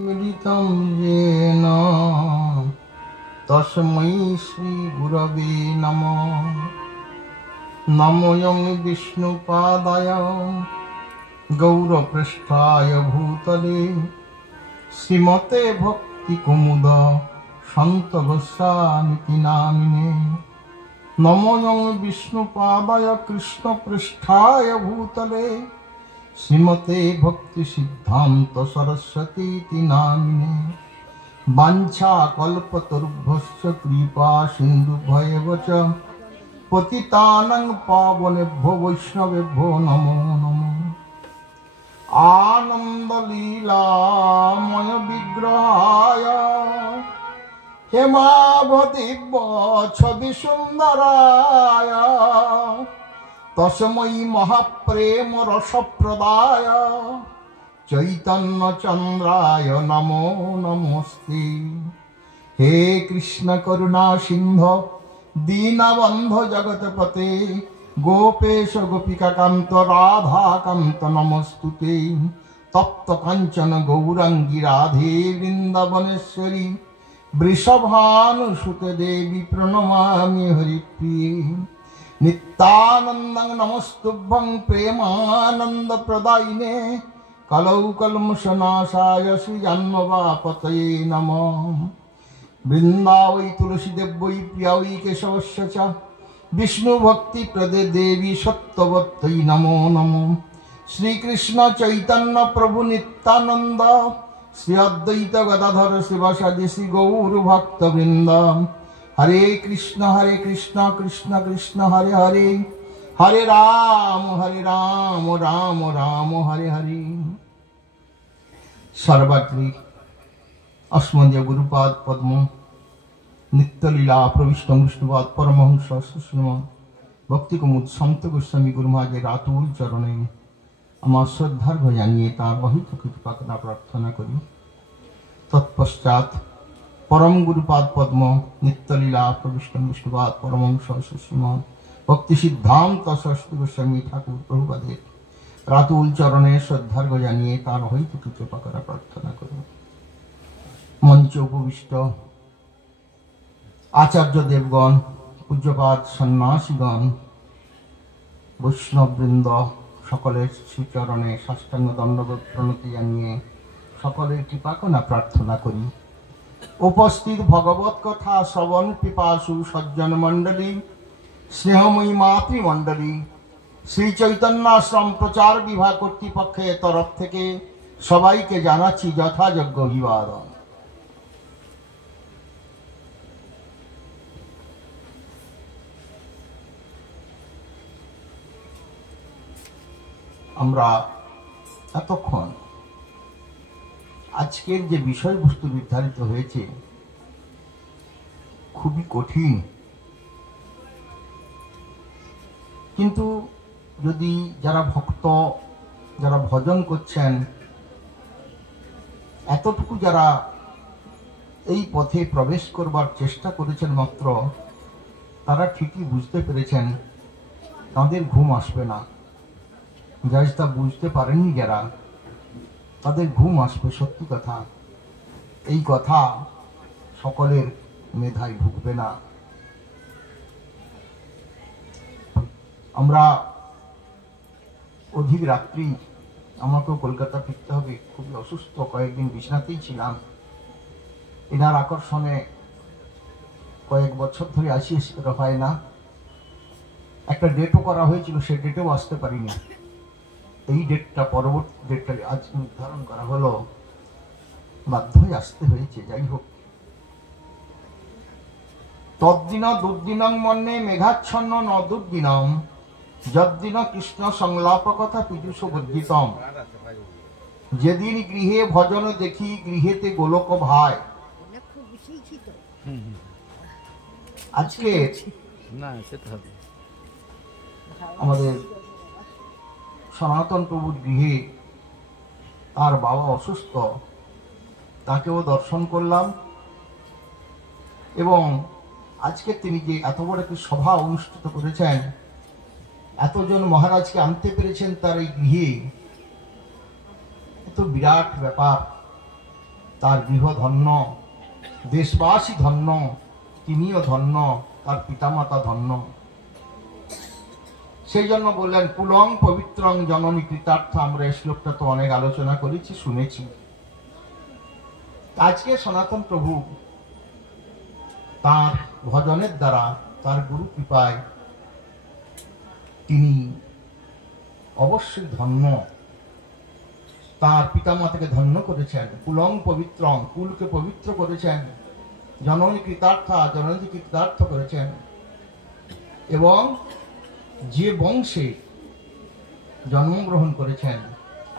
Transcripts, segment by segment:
मिलितं येन तस्मै श्रीगुरवे नमः। नमोऽयं विष्णुपादाय गौरपृष्ठाय भूतले श्रीमते भक्तिकुमुद सन्तगोस्वामिति नामिने। नमोऽयं विष्णुपादाय कृष्णपृष्ठाय भूतले श्रीमते भक्ति सिद्धांत सरस्वती नामिने। वाञ्छा कल्पतरुभ्यश्च कृपा सिन्धुभ्येव च पतितानां पावनेभ्यो वैष्णवेभ्यो नमो नमः। आनन्दलीलामय विग्रहाय हेमावदिव्य छवि सुन्दराय तस्मै महाप्रेम रसप्रदाय चैतन्य चंद्राय नमो नमस्ते। हे कृष्ण करुणा सिंधु दीनबंधु जगतपते गोपेश गोपिका कांत राधा कांत नमस्तुते। तप्त कंचन गौरांगी राधे वृंदावनेश्वरी वृषभानुसुते देवी प्रणमामि हरिप्रिये। नित्यानन्दं नमस्तुभ्यं प्रेमानंद प्रदायिने कलौ कल्मषनाशाय श्रीजन्मवापतये नमः। वृन्दावै तुलसीदेव वै प्रिया वै केशवस्य च विष्णुभक्तिप्रदे देवी सत्यवत्यै नमो नमः। श्रीकृष्ण चैतन्य प्रभु नित्यानंद श्री अद्वैत गदाधर शिवासादि श्री गौरभक्तवृन्द। हरे कृष्ण कृष्ण कृष्ण हरे हरे, हरे राम राम राम हरे हरे। सर्वत्री अस्मदीय गुरुपाद पद्म नित्यलीला प्रविष्ट विष्णुपाद परमहंस सुश्रीमद भक्तिकुमुद संत गोस्वामी गुरु महाराजेर आतुल चरणे आमार श्रद्धार्घ्य जानिए तार अहित कृपा प्रार्थना करी। तत्पश्चात परम गुरुपाद पद्म नित्यलीला प्रविष्ट विष्णुपाद परमहंस सुश्रीमद भक्ति सिद्धांत सरस्वती गोस्वामी ठाकुर प्रभुपादेर रातुल चरणे श्रद्धार्घ्य जानिए तार अहित कृपा प्रार्थना करी। मंच उपविष्ट आचार्य देवगण पूज्यपाद सन्यासीगण वैष्णववृंद सकलेर श्रीचरणे साष्टांग दंडवत प्रणति जानिए सकलेर कृपाकना प्रार्थना करी। उपस्थित भगवत कथा श्रवण पिपासु सज्जन मंडली स्नेहमयी मातृमंडली श्री चैतन्य आश्रम प्रचार विभाग कर्तृपक्षेर तरफ थेके सबाइके जानाच्छि यथायोग्य अभिवादन। আমরা এতক্ষণ আজকের যে বিষয়বস্তু নির্ধারিত হয়েছে খুবই কঠিন, কিন্তু যদি যারা ভক্ত যারা ভজন করছেন এতটুকু যারা এই পথে প্রবেশ করবার চেষ্টা করেছেন মাত্র তারা ঠিকই বুঝতে পেরেছেন তাদের ঘুম আসবে না। যারা তা বুঝতে পারেননি যারা তাদের ঘুম আসবে, সত্যি কথা। এই কথা সকলের মেধায় ঢুকবে না। আমরা অধিক রাত্রি আমাকেও কলকাতা ফিরতে হবে, খুবই অসুস্থ, কয়েকদিন বিছানাতেই ছিলাম। এনার আকর্ষণে কয়েক বছর ধরে আসি সেটা হয় না। একটা ডেটও করা হয়েছিল, সেই ডেটেও আসতে পারিনি। এই ডেটটা পরবর্তী ডেটটা আজ নির্ধারণ করা হলো, বাধ্য হয়ে আসতে হয়েছে। যাই হোক, তদ্দিন দুর্দিনং মন্যে মেঘাচ্ছন্ন ন দুর্দিনম যদ্দিন কৃষ্ণ সংলাপ কথা পীযুষ বর্ধিতম। যেদিন গৃহে ভজন দেখি গৃহেতে গোলক ভাই। আজকে আমাদের সনাতন প্রভুর গৃহে তার বাবা অসুস্থ, তাকেও দর্শন করলাম এবং আজকে তিনি যে এত বড় একটি সভা অনুষ্ঠিত করেছেন, এতজন মহারাজকে আনতে পেরেছেন তার এই গৃহে, এত বিরাট ব্যাপার। তার গৃহ ধন্য, দেশবাসী ধন্য, তিনিও ধন্য, তার পিতামাতা ধন্য। সেই জন্য বললেন কুলং পবিত্রং জননী কৃতার্থ। আমরা এই শ্লোকটা তো অনেক আলোচনা করেছি, শুনেছি। আজকে সনাতন প্রভু তার ভজনের দ্বারা, তার গুরু কৃপায় তিনি অবশ্যই ধন্য, তার পিতামাতাকে ধন্য করেছেন। কুলং পবিত্রং, কুলকে পবিত্র করেছেন। জননী কৃতার্থা, জননীকে কৃতার্থ করেছেন। এবং যে বংশে জন্মগ্রহণ করেছেন,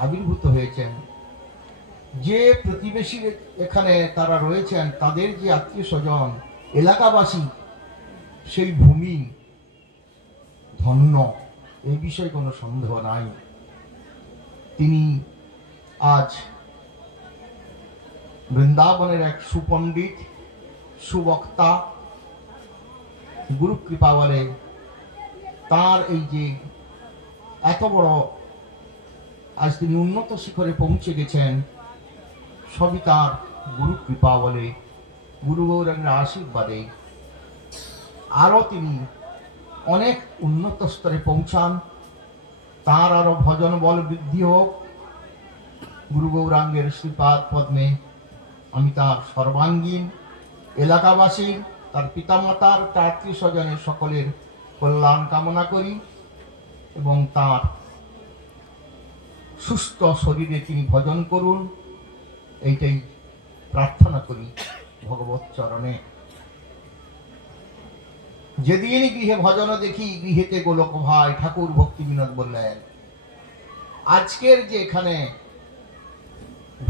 আবির্ভূত হয়েছেন, যে প্রতিবেশী এখানে তারা রয়েছেন, তাদের যে আত্মীয় স্বজন, এলাকাবাসী, সেই ভূমি ধন্য, এই বিষয়ে কোনো সন্দেহ নাই। তিনি আজ বৃন্দাবনের এক সুপণ্ডিত, সুবক্তা, গুরু কৃপা বলে তার এই যে এত বড় আজ তিনি উন্নত শিখরে পৌঁছে গেছেন, সবই তার গুরু কৃপা বলে, গুরু গৌরাঙ্গের আশীর্বাদে। আরো তিনি অনেক উন্নত স্তরে পৌঁছান, তার আরো ভজন বল বৃদ্ধি হোক। গুরু গৌরাঙ্গের শ্রীপাদ পদ্মে আমি তার সর্বাঙ্গীন, এলাকাবাসীর, তার পিতামাতার, তার আত্মীয় স্বজনের সকলের কল্যাণ কামনা করি এবং তার সুস্থ শরীরে তিনি ভজন করুন, এইটাই প্রার্থনা করি ভগবত চরণে। যেদিন গৃহে ভজন দেখি, গৃহেতে গোলক ভাই, ঠাকুর ভক্তি বিনোদ বললেন। আজকের যে এখানে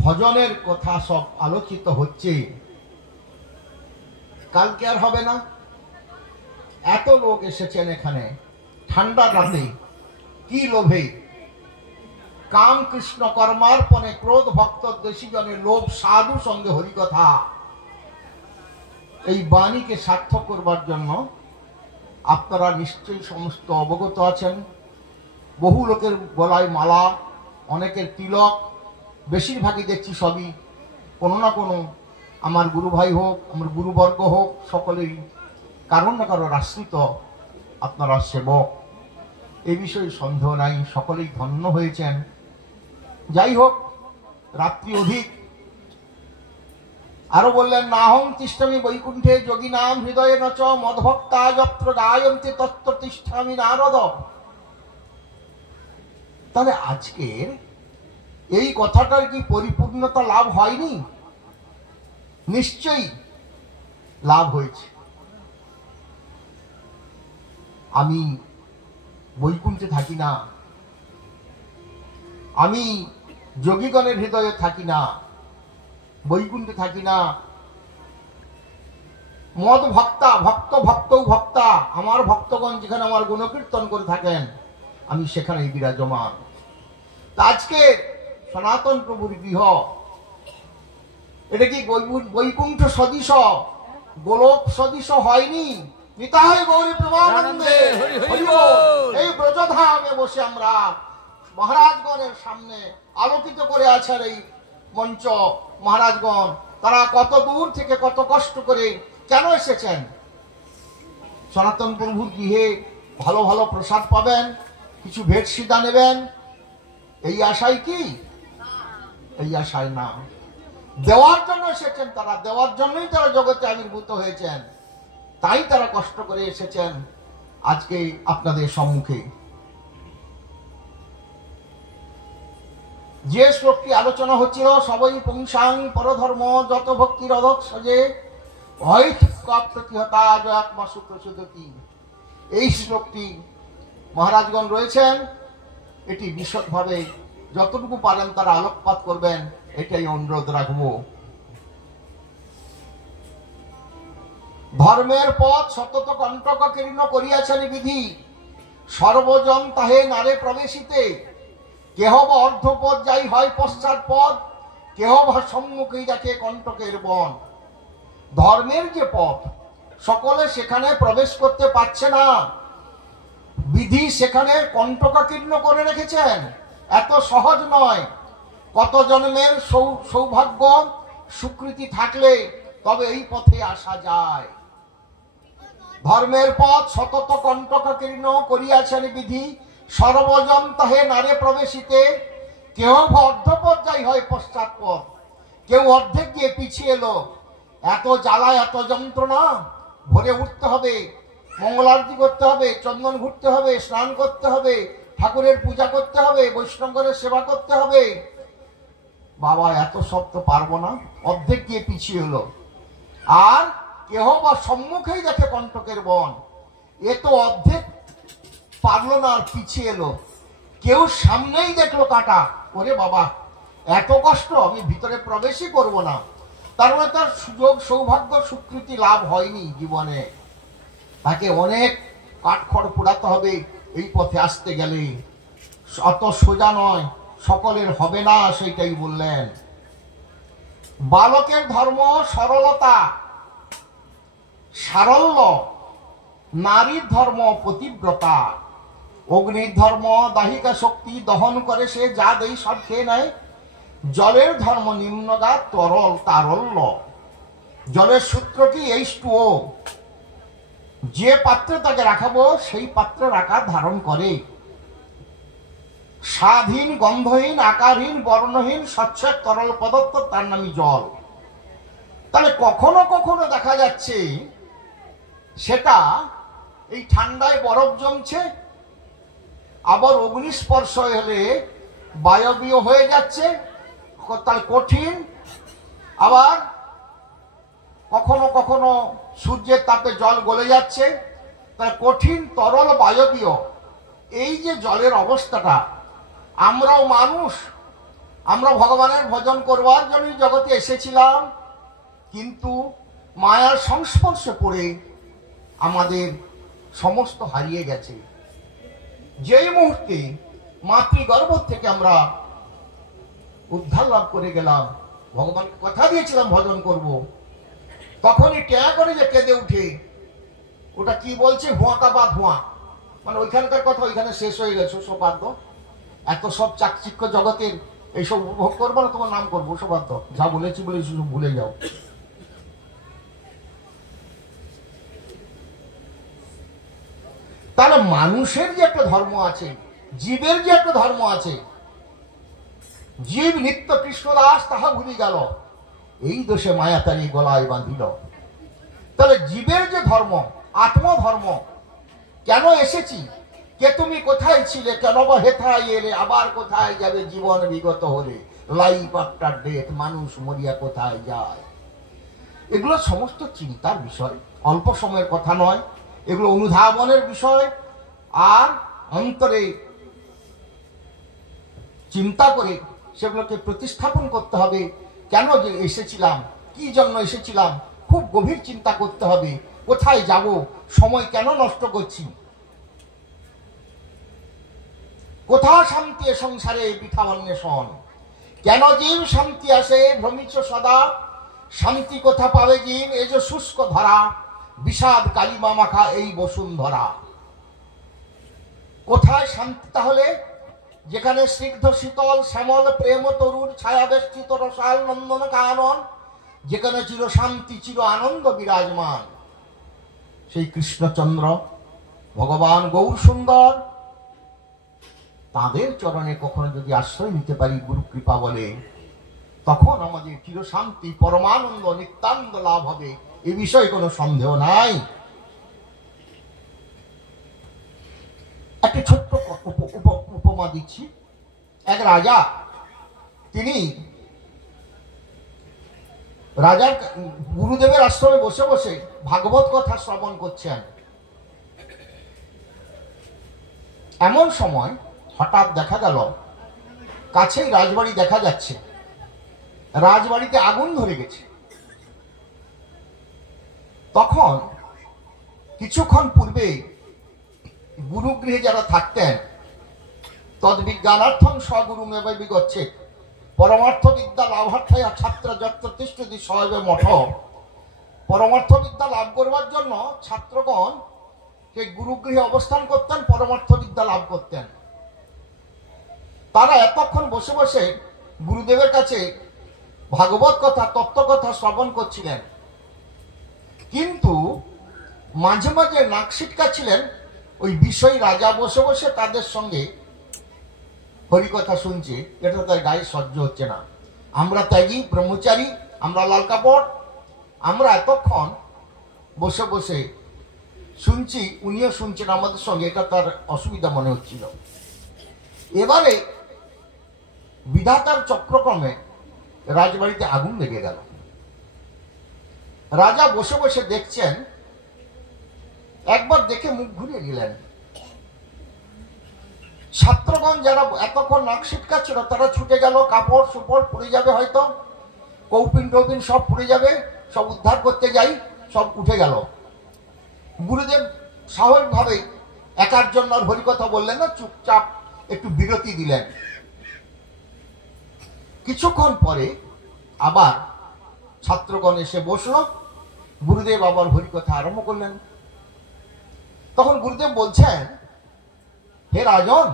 ভজনের কথা সব আলোচিত হচ্ছে, কালকে আর হবে না। এত লোক এসেছেন এখানে ঠান্ডা রাতে, কি লোভে? কাম কৃষ্ণ কর্মার্পণে, ক্রোধ ভক্ত দেশী জনে, লোভ সাধু সঙ্গে হরিকথা। এই বাণীকে সার্থক করবার জন্য আপনারা নিশ্চয়ই সমস্ত অবগত আছেন। বহু লোকের গলায় মালা, অনেকের তিলক, বেশিরভাগই দেখছি সবই কোনো না কোনো আমার গুরু ভাই হোক, আমার গুরুবর্গ হোক, সকলেই কারণ না কারোর আশ্রিত আপনারা সেবক, এই বিষয়ে সন্দেহ নাই, সকলেই ধন্য হয়েছেন। যাই হোক, রাত্রি অধিক। আরো বললেন নাহং তিষ্ঠামি বৈকুণ্ঠে যোগী নাম হৃদয়ে নচ মদভক্তা যত্র গায়ন্তে তত্র তিষ্ঠামি নারদ। তাহলে আজকের এই কথাটার কি পরিপূর্ণতা লাভ হয়নি? নিশ্চয়ই লাভ হয়েছে। আমি বৈকুণ্ঠে থাকি না, আমি যোগীগণের হৃদয়ে থাকি না, বৈকুণ্ঠে থাকি না। মদ ভক্তা, ভক্ত ভক্তও ভক্তা, আমার ভক্তগণ যেখানে আমার গুণকীর্তন করে থাকেন, আমি সেখানেই বিরাজমান। আজকে সনাতন প্রভুর গৃহ, এটা কি বৈকুণ্ঠ সদৃশ, গোলক সদৃশ হয়নি? নিতাই গৌরী প্রেমানন্দে হরি বল। এই ব্রজধামে বসে আমরা মহারাজগণের সামনে আলোকিত করে আছেন এই মঞ্চ। মহারাজগণ তারা কত দূর থেকে কত কষ্ট করে কেন এসেছেন? সনাতন প্রভুর গৃহে ভালো ভালো প্রসাদ পাবেন, কিছু ভেট সিদা নেবেন, এই আশায় কি? এই আশায় না, দেওয়ার জন্য এসেছেন তারা, দেওয়ার জন্যই তারা জগতে আবির্ভূত হয়েছেন, তাই তারা কষ্ট করে এসেছেন আজকে আপনাদের সম্মুখে। যে শ্লোকটি আলোচনা হচ্ছিল, সবই পুংসাং পরধর্ম যত ভক্তির অধক সজে প্রতিহতা জয়াত্মা সুপ্রসুদতি, এই শ্লোকটি মহারাজগণ রয়েছেন, এটি বিশদভাবে যতটুকু পারেন তারা আলোকপাত করবেন, এটাই অনুরোধ রাখবো। ধর্মের পথ সতত কণ্টক কীর্ণ করিয়াছেন বিধি, সর্বজন তাহে নারে প্রবেশিতে, কেহ বা অর্ধপদ যাই হয় পশ্চাৎ পদ, কেহ বা সম্মুখেই দেখে কণ্টকের বন। ধর্মের যে পথ, সকলে সেখানে প্রবেশ করতে পারছে না, বিধি সেখানে কণ্টকাকীর্ণ করে রেখেছেন। এত সহজ নয়, কত জন্মের সৌভাগ্য স্বীকৃতি থাকলে তবে এই পথে আসা যায়। ধর্মের পথ সতত কণ্টকীর্ণ করিয়াছেন বিধি, সর্বজন তাহে নারে প্রবেশিতে। কেউ অর্ধপর্যায় হয় পশ্চাৎপদ, কেউ অর্ধেক গিয়ে পিছিয়ে এলো। এত জ্বালা, এত যন্ত্রণা, ভোরে উঠতে হবে, মঙ্গলারতি করতে হবে, চন্দন ঘুরতে হবে, স্নান করতে হবে, ঠাকুরের পূজা করতে হবে, বৈষ্ণবের সেবা করতে হবে। বাবা এত সব তো পারবো না, অর্ধেক গিয়ে পিছিয়ে এলো। আর কেহ বা সম্মুখেই দেখে কণ্টকের বন, এ তো অর্ধেক পারলো না আর পিছিয়ে এলো। কেউ সামনেই দেখলো কাটা, ওরে বাবা এত কষ্ট, আমি ভিতরে প্রবেশই করব না। তার মানে তার সুযোগ, সৌভাগ্য, স্বীকৃতি লাভ হয়নি জীবনে। তাকে অনেক কাঠখড় পোড়াতে হবে এই পথে আসতে গেলে। অত সোজা নয়, সকলের হবে না, সেইটাই বললেন। বালকের ধর্ম সরলতা, সারল্য, নারীর ধর্ম পতিব্রতা। অগ্নির ধর্ম দাহিকা শক্তি, দহন করে সে যা দেই সব খেয়ে নেয়। জলের ধর্ম নিম্নগাত, তরল, তারল্য। জলের সূত্র কি H2O, যে পাত্রে তাকে রাখাবো সেই পাত্রে আকার ধারণ করে। স্বাদহীন, গন্ধহীন, আকারহীন, বর্ণহীন, স্বচ্ছ তরল পদার্থ, তার নামই জল। তাহলে কখনো কখনো দেখা যাচ্ছে সেটা এই ঠান্ডায় বরফ জমছে, আবার অগ্নিস্পর্শ হলে বায়বীয় হয়ে যাচ্ছে, তাহলে কঠিন। আবার কখনো কখনো সূর্যের তাপে জল গলে যাচ্ছে, তাহলে কঠিন, তরল, বায়বীয়। এই যে জলের অবস্থাটা, আমরাও মানুষ, আমরা ভগবানের ভজন করবার জন্য জগতে এসেছিলাম, কিন্তু মায়ার সংস্পর্শে পড়ে আমাদের সমস্ত হারিয়ে গেছে। যেই মুহূর্তে মাতৃগর্ভ থেকে আমরা উদ্ধার লাভ করে গেলাম, ভগবানকে কথা দিয়েছিলাম ভজন করব, তখনই ট্যা করে যে কেঁদে উঠে, ওটা কি বলছে, ভুয়াটা বা ধোঁয়া, মানে ওইখানকার কথা ওইখানে শেষ হয়ে গেছে, সৌবাদ্য। এত সব চাকচিক্য জগতের এইসব উপভোগ করবো না, তোমার নাম করবো সৌবাদ্য, যা বলেছি বলে ভুলে যাও। তাহলে মানুষের যে একটা ধর্ম আছে, জীবের যে একটা ধর্ম আছে, জীব নিত্য কৃষ্ণদাস তাহা ভুলি গেল, এই দোষে মায়া তারি গলায় বাঁধিল। তাহলে জীবের যে ধর্ম, আত্মধর্ম, কেন এসেছি, কে তুমি কোথায় ছিলে, কেন বা হেথায় এলে, আবার কোথায় যাবে, জীবন বিগত হলে, লাইফ আফটার ডেথ, মানুষ মরিয়া কোথায় যায়। এগুলো সমস্ত চিন্তার বিষয়, অল্প সময়ের কথা নয়, এগুলো অনুধাবনের বিষয়। আর অন্তরে চিন্তা করে সেগুলোকে প্রতিস্থাপন করতে হবে। কেন যে এসেছিলাম, কি জন্য এসেছিলাম, খুব গভীর চিন্তা করতে হবে। কোথায় যাব, সময় কেন নষ্ট করছি, কোথা শান্তি সংসারে বৃথা অন্বেষণ, কেন জীব শান্তি আসে ভ্রমিছ সদা, শান্তি কোথা পাবে জীব এ যে শুষ্ক ধরা, বিষাদ কালিমা মাখা এই বসুন্ধরা। কোথায় শান্তি তাহলে, যেখানে স্নিগ্ধ শীতল শ্যামল প্রেম তরুর ছায়া বেষ্টিত রসাল নন্দন কানন, যেখানে চির শান্তি চির আনন্দ বিরাজমান, সেই কৃষ্ণচন্দ্র ভগবান গৌর সুন্দর, তাদের চরণে কখনো যদি আশ্রয় নিতে পারি গুরু কৃপা বলে, তখন আমাদের চির শান্তি পরমানন্দ নিত্যানন্দ লাভ হবে, এ বিষয়ে কোনো সন্দেহ নাই। একটা ছোট্ট উপমা দিচ্ছি। এক রাজা, তিনি রাজার গুরুদেবের আশ্রমে বসে বসে ভাগবত কথা শ্রবণ করছেন। এমন সময় হঠাৎ দেখা গেল, কাছেই রাজবাড়ি দেখা যাচ্ছে, রাজবাড়িতে আগুন ধরে গেছে। তখন কিছুক্ষণ পূর্বে গুরুগৃহে যারা থাকতেন, তদ্বিজ্ঞানার্থম স্বগুরু মেবে বিগচ্ছে, পরমার্থ বিদ্যা লাভার্থায় ছাত্র যত্র তিষ্ঠতি সহজে মঠ। পরমার্থ বিদ্যা লাভ করবার জন্য ছাত্রগণ সেই গুরুগৃহে অবস্থান করতেন, পরমার্থ বিদ্যা লাভ করতেন। তারা এতক্ষণ বসে বসে গুরুদেবের কাছে ভাগবত কথা, তত্ত্ব কথা শ্রবণ করছিলেন, কিন্তু মাঝে মাঝে নাক ছিটকাচ্ছিলেন। ওই বিষয় রাজা বসে বসে তাদের সঙ্গে হরিকথা শুনছে, এটা তার গায়ে সহ্য হচ্ছে না। আমরা ত্যাগী ব্রহ্মচারী, আমরা লাল কাপড়, আমরা এতক্ষণ বসে বসে শুনছি, উনিও শুনছেন আমাদের সঙ্গে, এটা তার অসুবিধা মনে হচ্ছিল। এবারে বিধাতার চক্রক্রমে রাজবাড়িতে আগুন লেগে গেল। রাজা বসে বসে দেখছেন, একবার দেখে মুখ ঘুরিয়ে নিলেন। ছাত্রগণ যারা এতক্ষণ নাক ছিটকাচ্ছিল তারা ছুটে গেল, কাপড় সুপড় পুড়ে যাবে, হয়তো কৌপিন টৌপিন সব পুড়ে যাবে, সব উদ্ধার করতে যাই, সব উঠে গেল। গুরুদেব স্বাভাবিকভাবে একার জন্য আর হরিকথা বললেন না, চুপচাপ একটু বিরতি দিলেন। কিছুক্ষণ পরে আবার ছাত্রগণ এসে বসল, গুরুদেব আবার হরিকথা আরম্ভ করলেন। তখন গুরুদেব বলছেন, হে রাজন,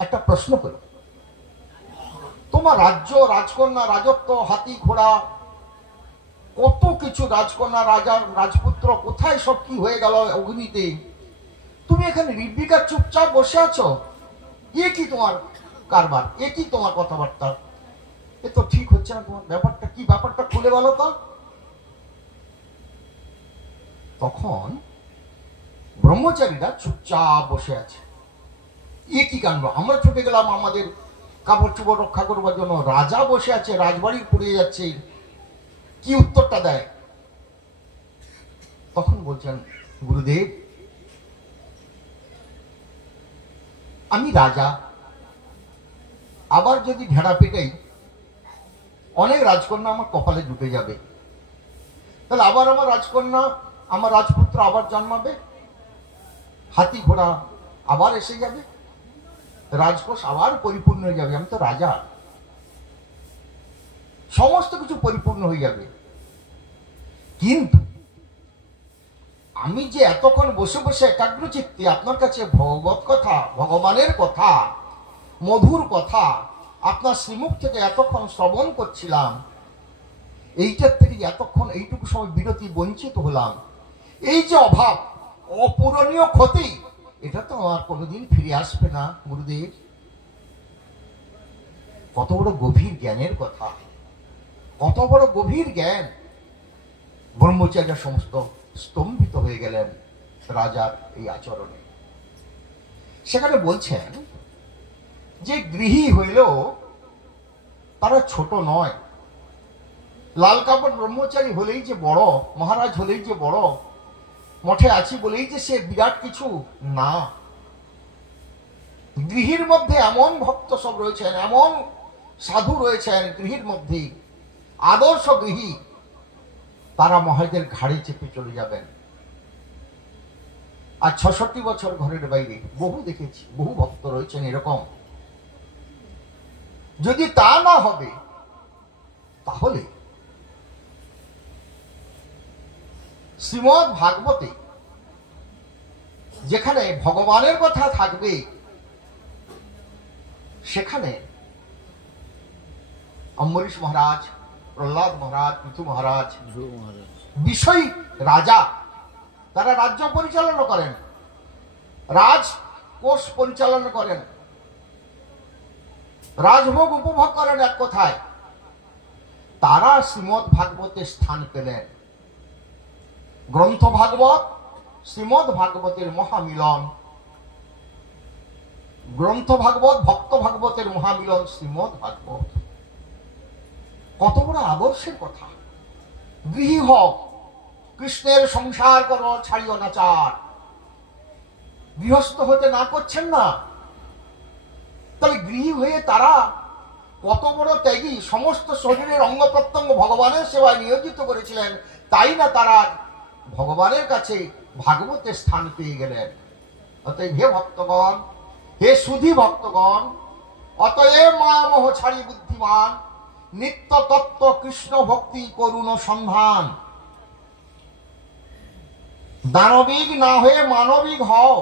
একটা প্রশ্ন করি, তোমার রাজ্য, রাজকন্যা, রাজত্ব, হাতি ঘোড়া, কত কিছু, রাজকন্যা, রাজা, রাজপুত্র, কোথায় সব কি হয়ে গেল অগ্নিতে, তুমি এখানে নির্বিকার চুপচাপ বসে আছো, এ কি তোমার কারবার, এ কি তোমার কথাবার্তা, এ তো ঠিক হচ্ছে না, তোমার ব্যাপারটা কি, ব্যাপারটা খুলে বলো তো। তখন ব্রহ্মচারীরা চুপচাপ বসে আছে। এ কি কাণ্ড, আমরা ছুটে গেলাম আমাদের কাপড় চোপড় রক্ষা করবার জন্য, রাজা বসে আছে, রাজবাড়ি পুড়ে যাচ্ছে, কি উত্তরটা দেয়? তখন বলছেন, গুরুদেব, আমি রাজা, আবার যদি ভেড়া পেটাই অনেক রাজকন্যা আমার কপালে জুটে যাবে, তাহলে আবার আমার রাজকন্যা, আমার রাজপুত্র আবার জন্মাবে, হাতি ঘোড়া আবার এসে যাবে, রাজকোষ আবার পরিপূর্ণ হয়ে যাবে, আমি তো রাজা, সমস্ত কিছু পরিপূর্ণ হয়ে যাবে। কিন্তু আমি যে এতক্ষণ বসে বসে একাগ্র চিত্তে আপনার কাছে ভগবত কথা, ভগবানের কথা, মধুর কথা আপনার শ্রীমুখ থেকে এতক্ষণ শ্রবণ করছিলাম, এইটার থেকে এতক্ষণ এইটুকু সময় বিরতি বঞ্চিত হলাম, এই যে অভাব, অপূরণীয় ক্ষতি, এটা তো আর কোনোদিন ফিরে আসবে না। গুরুদেব, কত বড় গভীর জ্ঞানের কথা, কত বড় গভীর জ্ঞান। ব্রহ্মচার্য সমস্ত স্তম্ভিত হয়ে গেলেন রাজার এই আচরণে। সেখানে বলছেন যে গৃহী হইলেও তারা ছোট নয়, লাল কাপড় ব্রহ্মচারী হলেই যে বড়, মহারাজ হলেই যে বড়, মঠে আছি বলেই যে সে বিরাট কিছু না। গৃহীর মধ্যে এমন ভক্ত সব রয়েছেন, এমন সাধু রয়েছেন গৃহীর মধ্যে, আদর্শ গৃহী, তারা মহাজের ঘাড়ে চেপে চলে যাবেন। আর ৬৬ বছর ঘরের বাইরে বহু দেখেছি, বহু ভক্ত রয়েছেন এরকম। যদি তা না হবে তাহলে শ্রীমদ্ ভাগবতে যেখানে ভগবানের কথা থাকবে, সেখানে অম্বরীশ মহারাজ, প্রহ্লাদ মহারাজ, পৃথু মহারাজ, বিষয় রাজা, তারা রাজ্য পরিচালনা করেন, রাজকোষ পরিচালনা করেন, রাজভোগ উপভোগ করেন, এক কথায় তারা শ্রীমদ্ ভাগবতে স্থান পেলেন। গ্রন্থ ভাগবত, শ্রীমদ্ ভাগবতের মহামিলন, গ্রন্থ ভাগবত, ভক্ত ভাগবতের মহামিলন শ্রীমদ্ ভাগবত। কত বড় আদর্শের কথা। গৃহী হও, কৃষ্ণের সংসার করো, ছাড়িও না চার। গৃহস্থ হতে না করছেন না, তাহলে গৃহী হয়ে তারা কত বড় ত্যাগী, সমস্ত শরীরের অঙ্গ প্রত্যঙ্গ ভগবানের সেবায় নিয়োজিত করেছিলেন, তাই না তারা ভগবানের কাছে ভাগবতের স্থান পেয়ে গেলেন। অতএব হে ভক্তগণ, হে সুধী ভক্তগণ, অতএব মায়ামোহ ছাড়ি বুদ্ধিমান, নিত্য তত্ত্ব কৃষ্ণ ভক্তি করুণ সন্ধান। দানবিক না হয়ে মানবিক হও,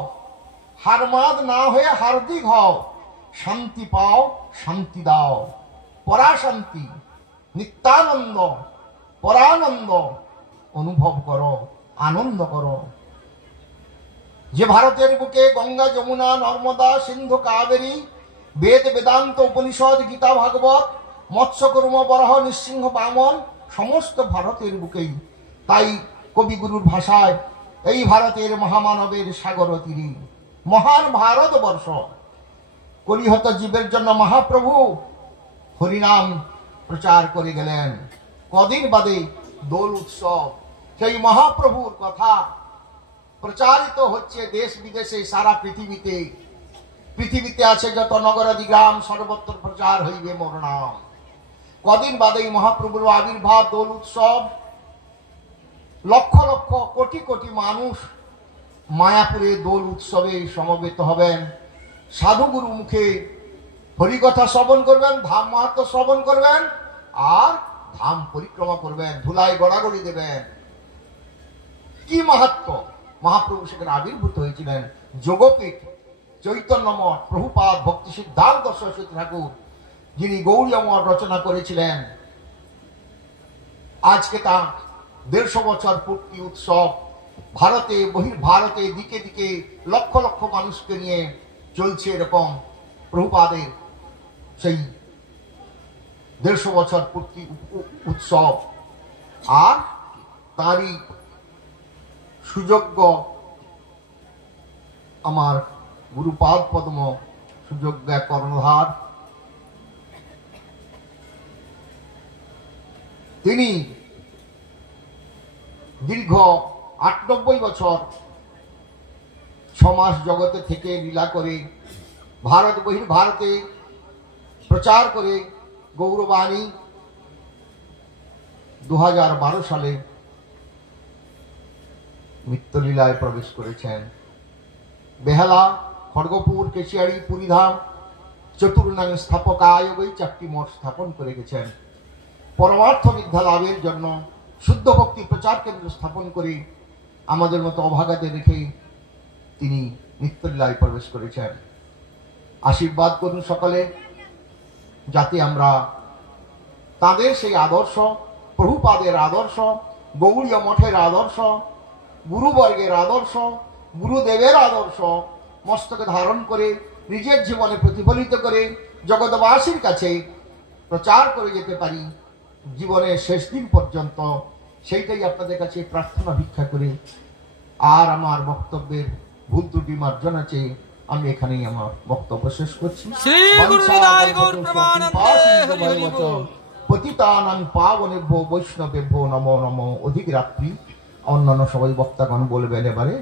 হারমাদ না হয়ে হার্দিক হও, শান্তি পাও, শান্তি দাও, পরাশান্তি, নিত্যানন্দ পরানন্দ অনুভব করো, আনন্দ করো। যে ভারতের বুকে গঙ্গা, যমুনা, নর্মদা, সিন্ধু, কাবেরী, বেদ, বেদান্ত, উপনিষদ, গীতা, ভাগবত, মৎস্য, কুর্ম, বরাহ, নৃসিংহ, বামন সমস্ত ভারতের বুকেই। তাই কবিগুরুর ভাষায় এই ভারতের মহামানবের সাগর তীরে মহান ভারতবর্ষ কলিহত জীবের জন্য মহাপ্রভু হরিনাম প্রচার করে গেলেন। কদিন বাদে দোল উৎসব, সেই মহাপ্রভুর কথা প্রচারিত হচ্ছে দেশ বিদেশে, সারা পৃথিবীতে। পৃথিবীতে আছে যত নগরাদি গ্রাম, সর্বত্র প্রচার হইবে মোর নাম। কদিন বাদে মহাপ্রভুর আবির্ভাব, দোল উৎসব। লক্ষ লক্ষ কোটি কোটি মানুষ মায়াপুরে দোল উৎসবে সমবেত হবেন। সাধুগুরু মুখে হরিকথা শ্রবণ করবেন, ধাম মাহাত্ম্য শ্রবণ করবেন, আর ধাম পরিক্রমা করবেন, ধুলায় গড়াগড়ি দেবেন। কি মাহাত্ম্য! মহাপ্রভু সেখানে আবির্ভূত হয়েছিলেন। যোগপীঠ, চৈতন্য মঠ, প্রভুপাদ ভক্তি সিদ্ধান্ত সরস্বতী ঠাকুর, যিনি গৌড়ীয় মঠ রচনা করেছিলেন, আজকে তা 150 বছর পূর্তি উৎসব। ভারতে বহির্ভারতে দিকে দিকে লক্ষ লক্ষ মানুষকে নিয়ে চলছে এরকম প্রভুপাদের সেই 150 বছর পূর্তি উৎসব। আর তারই সুযোগ্য আমার গুরুপাদ পদ্ম, সুযোগ্য কর্ণধার, তিনি দীর্ঘ 98 বছর সমাজ জগতে থেকে লীলা করে ভারত বহির্ভারতে প্রচার করে গৌরবাণী 2012 সালে নিত্যলীলায় প্রবেশ করেছেন। বেহালা, খড়গপুর, কেশিয়াড়ি, পুরীধাম, চতুর্নাং স্থাপকায় ওই 4টি মঠ স্থাপন করে গেছেন। পরমার্থ বিদ্যা লাভের জন্য শুদ্ধ ভক্তি প্রচার কেন্দ্র স্থাপন করে আমাদের মতো অভাগাদের রেখে তিনি নিত্যলীলায় প্রবেশ করেছেন। আশীর্বাদ করুন সকলে, যাতে আমরা তাদের সেই আদর্শ, প্রভুপাদের আদর্শ, গৌড়ীয় মঠের আদর্শ, গুরুবর্গের আদর্শ, গুরুদেবের আদর্শ মস্তকে ধারণ করে নিজের জীবনে প্রতিফলিত করে জগৎবাসীর কাছে প্রচার করে যেতে পারি জীবনের শেষ দিন পর্যন্ত। সেইটাই আপনাদের কাছে প্রার্থনা ভিক্ষা করে আর আমার বক্তব্যের ভুল ত্রুটি মার্জনা চেয়ে আমি এখানেই আমার বক্তব্য শেষ করছি। পতিতানাং পাবনেভ্যো বৈষ্ণবেভ্যো নমো নমো। অধিক রাত্রি অন্যান্য সবাই বক্তাগণ বলবেন এবারে।